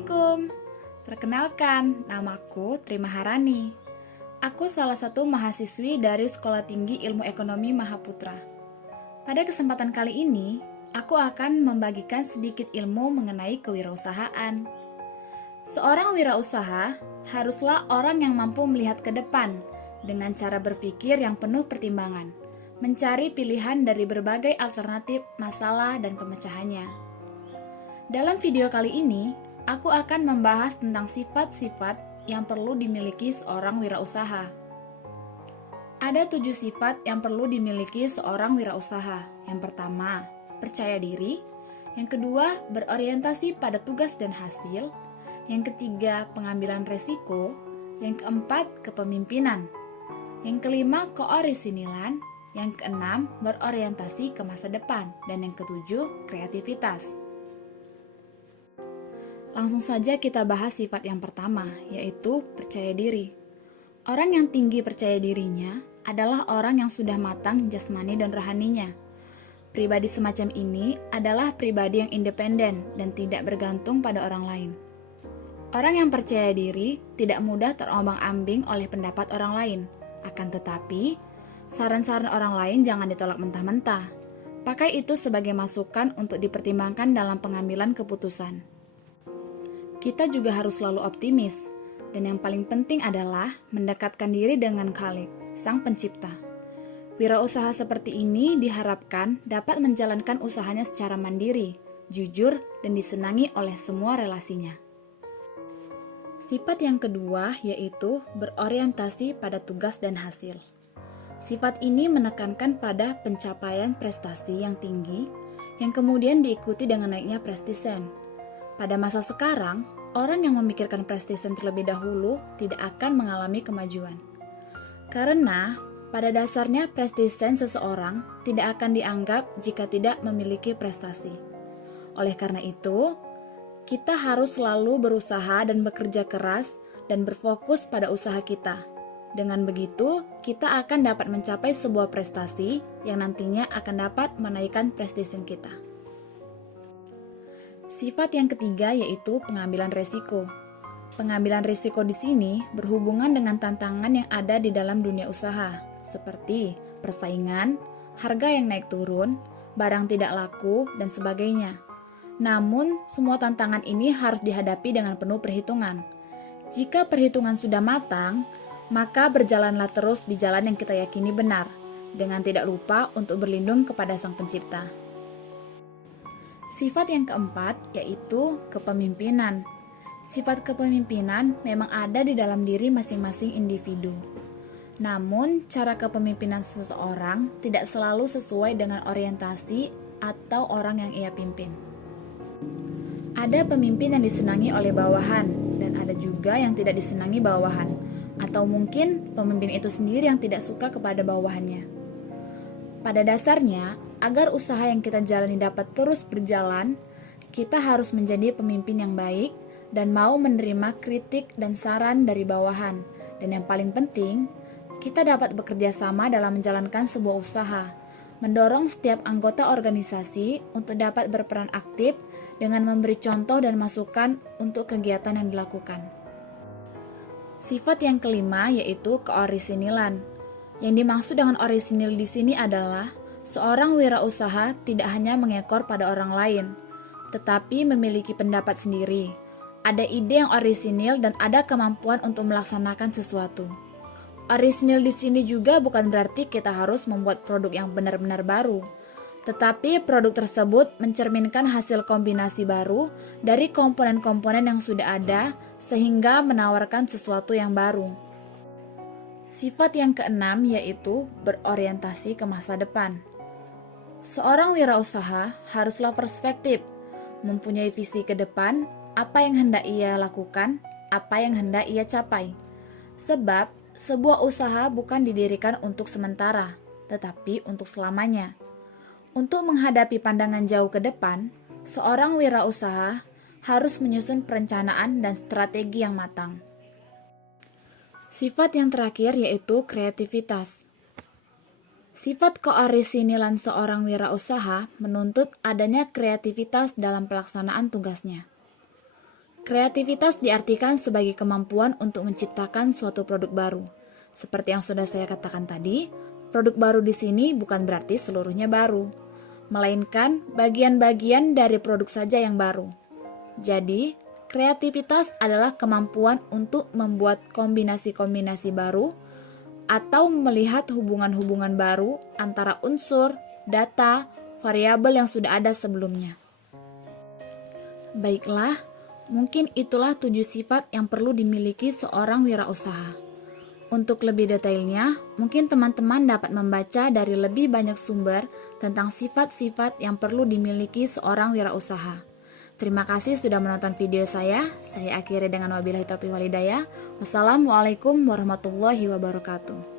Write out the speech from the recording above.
Assalamualaikum. Perkenalkan, namaku Tri Maharani. Aku salah satu mahasiswi dari Sekolah Tinggi Ilmu Ekonomi Mahaputra. Pada kesempatan kali ini, aku akan membagikan sedikit ilmu mengenai kewirausahaan. Seorang wirausaha haruslah orang yang mampu melihat ke depan dengan cara berpikir yang penuh pertimbangan, mencari pilihan dari berbagai alternatif masalah dan pemecahannya. Dalam video kali ini, aku akan membahas tentang sifat-sifat yang perlu dimiliki seorang wirausaha. Ada 7 sifat yang perlu dimiliki seorang wirausaha. Yang pertama, percaya diri. Yang kedua, berorientasi pada tugas dan hasil. Yang ketiga, pengambilan resiko. Yang keempat, kepemimpinan. Yang kelima, keorisinilan. Yang keenam, berorientasi ke masa depan. Dan yang ketujuh, kreativitas. Langsung saja kita bahas sifat yang pertama, yaitu percaya diri. Orang yang tinggi percaya dirinya adalah orang yang sudah matang jasmani dan rohaninya. Pribadi semacam ini adalah pribadi yang independen dan tidak bergantung pada orang lain. Orang yang percaya diri tidak mudah terombang-ambing oleh pendapat orang lain. Akan tetapi, saran-saran orang lain jangan ditolak mentah-mentah. Pakai itu sebagai masukan untuk dipertimbangkan dalam pengambilan keputusan. Kita juga harus selalu optimis, dan yang paling penting adalah mendekatkan diri dengan Khalik, Sang Pencipta. Wirausaha seperti ini diharapkan dapat menjalankan usahanya secara mandiri, jujur, dan disenangi oleh semua relasinya. Sifat yang kedua yaitu berorientasi pada tugas dan hasil. Sifat ini menekankan pada pencapaian prestasi yang tinggi, yang kemudian diikuti dengan naiknya prestisen. Pada masa sekarang, orang yang memikirkan prestisen terlebih dahulu tidak akan mengalami kemajuan. Karena pada dasarnya prestisen seseorang tidak akan dianggap jika tidak memiliki prestasi. Oleh karena itu, kita harus selalu berusaha dan bekerja keras dan berfokus pada usaha kita. Dengan begitu, kita akan dapat mencapai sebuah prestasi yang nantinya akan dapat menaikkan prestisen kita. Sifat yang ketiga yaitu pengambilan resiko. Pengambilan resiko di sini berhubungan dengan tantangan yang ada di dalam dunia usaha, seperti persaingan, harga yang naik turun, barang tidak laku, dan sebagainya. Namun, semua tantangan ini harus dihadapi dengan penuh perhitungan. Jika perhitungan sudah matang, maka berjalanlah terus di jalan yang kita yakini benar, dengan tidak lupa untuk berlindung kepada Sang Pencipta. Sifat yang keempat yaitu kepemimpinan. Sifat kepemimpinan memang ada di dalam diri masing-masing individu. Namun, cara kepemimpinan seseorang tidak selalu sesuai dengan orientasi atau orang yang ia pimpin. Ada pemimpin yang disenangi oleh bawahan, dan ada juga yang tidak disenangi bawahan, atau mungkin pemimpin itu sendiri yang tidak suka kepada bawahannya. Pada dasarnya, agar usaha yang kita jalani dapat terus berjalan, kita harus menjadi pemimpin yang baik dan mau menerima kritik dan saran dari bawahan. Dan yang paling penting, kita dapat bekerja sama dalam menjalankan sebuah usaha, mendorong setiap anggota organisasi untuk dapat berperan aktif dengan memberi contoh dan masukan untuk kegiatan yang dilakukan. Sifat yang kelima yaitu keorisinilan. Yang dimaksud dengan orisinil di sini adalah seorang wirausaha tidak hanya mengekor pada orang lain, tetapi memiliki pendapat sendiri. Ada ide yang orisinil dan ada kemampuan untuk melaksanakan sesuatu. Orisinil di sini juga bukan berarti kita harus membuat produk yang benar-benar baru, tetapi produk tersebut mencerminkan hasil kombinasi baru dari komponen-komponen yang sudah ada sehingga menawarkan sesuatu yang baru. Sifat yang keenam yaitu berorientasi ke masa depan. Seorang wirausaha haruslah perspektif, mempunyai visi ke depan, apa yang hendak ia lakukan, apa yang hendak ia capai. Sebab, sebuah usaha bukan didirikan untuk sementara, tetapi untuk selamanya. Untuk menghadapi pandangan jauh ke depan, seorang wirausaha harus menyusun perencanaan dan strategi yang matang. Sifat yang terakhir yaitu kreativitas. Sifat keorisinilan seorang wirausaha menuntut adanya kreativitas dalam pelaksanaan tugasnya. Kreativitas diartikan sebagai kemampuan untuk menciptakan suatu produk baru. Seperti yang sudah saya katakan tadi, produk baru di sini bukan berarti seluruhnya baru, melainkan bagian-bagian dari produk saja yang baru. Jadi, kreativitas adalah kemampuan untuk membuat kombinasi-kombinasi baru atau melihat hubungan-hubungan baru antara unsur, data, variabel yang sudah ada sebelumnya. Baiklah, mungkin itulah 7 sifat yang perlu dimiliki seorang wirausaha. Untuk lebih detailnya, mungkin teman-teman dapat membaca dari lebih banyak sumber tentang sifat-sifat yang perlu dimiliki seorang wirausaha. Terima kasih sudah menonton video saya. Saya akhiri dengan wabillahi taufiq wal hidayah. Wassalamualaikum warahmatullahi wabarakatuh.